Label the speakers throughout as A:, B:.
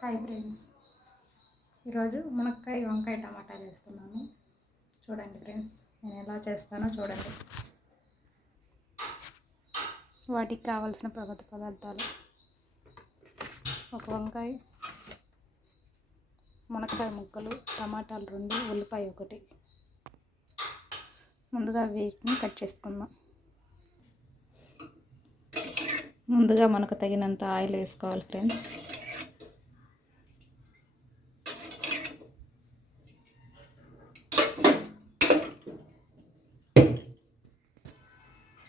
A: Hi friends. ఈరోజు మునక్కాయ వంకాయ టమాటా చేస్తున్నాను. చూడండి ఫ్రెండ్స్ నేను ఎలా చేస్తానో చూడండి. వాటికి కావాల్సిన పదార్థ పదార్థాలు. ఒక వంకాయ మునక్కాయ ముక్కలు టమాటాలు రెండు ఉల్లిపాయ ఒకటి. ముందుగా వీటిని కట్ చేసుకుందాం. ముందుగా మనకు తగినంత ఆయిల్ వేసుకోవాలి ఫ్రెండ్స్.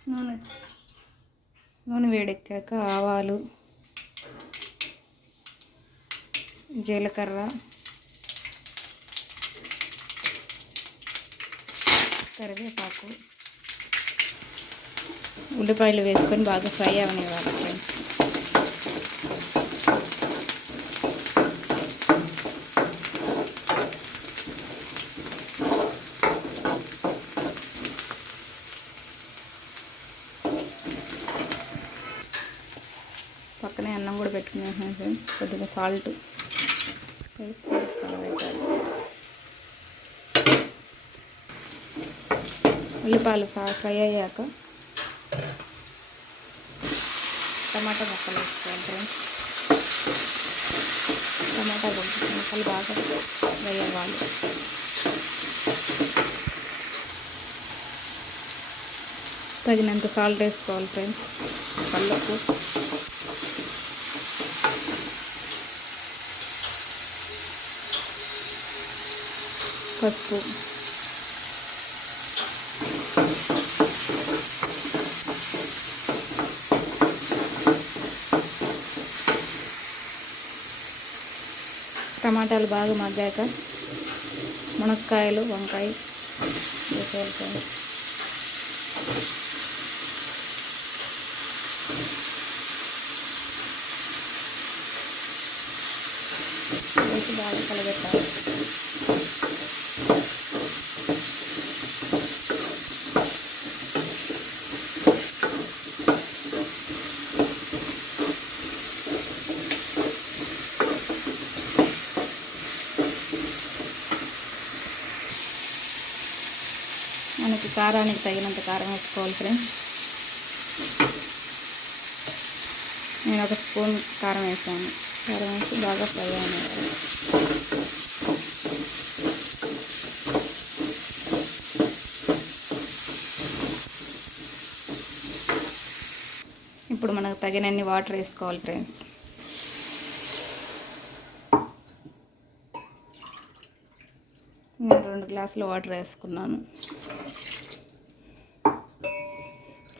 A: నూనె. నూనె వేడెక్కాక ఆవాలు జీలకర్ర కరివేపాకు ఉల్లిపాయలు వేసుకొని బాగా ఫ్రై అవనివ్వాలి ఫ్రెండ్స్. పక్కనే అన్నం కూడా పెట్టుకునేసాను ఫ్రెండ్స్ కొద్దిగా సాల్ట్ వేసి కలబెట్టాలి ఉల్లిపాయలు ఫ్రై అయ్యాక టమాటా ముక్కలు వేసుకోవాలి ఫ్రెండ్స్ టమాటా ముక్కలు బాగా వేయవాలి. తగినంత సాల్ట్ వేసుకోవాలి ఫ్రెండ్స్ కళ్ళకు పసుపు. టమాటాలు బాగా మగ్గాక మునక్కాయలు వంకాయ వేసేయాలి వేసి బాగా కలగెట్టాలి మనకి కారానికి తగినంత కారం వేసుకోవాలి ఫ్రెండ్స్ నేను ఒక స్పూన్ కారం వేసాను. కారం వేసి బాగా ఫ్రై అనేవారు ఇప్పుడు మనకు తగినన్ని వాటర్ వేసుకోవాలి ఫ్రెండ్స్ నేను రెండు గ్లాసులు వాటర్ వేసుకున్నాను.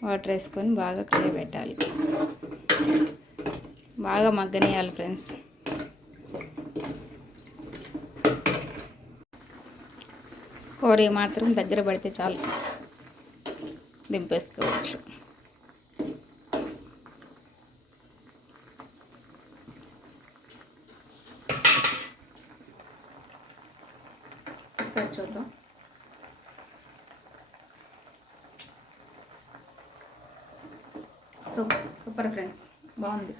A: వాటర్ వేసుకొని బాగా కలియబెట్టాలి బాగా మగ్గనియాలి ఫ్రెండ్స్. కూర మాత్రం దగ్గర పడితే చాలు. దింపేసుకోవచ్చు. ఒకసారి చూద్దాం. సో సూపర్ ఫ్రెండ్స్ బాగుంది.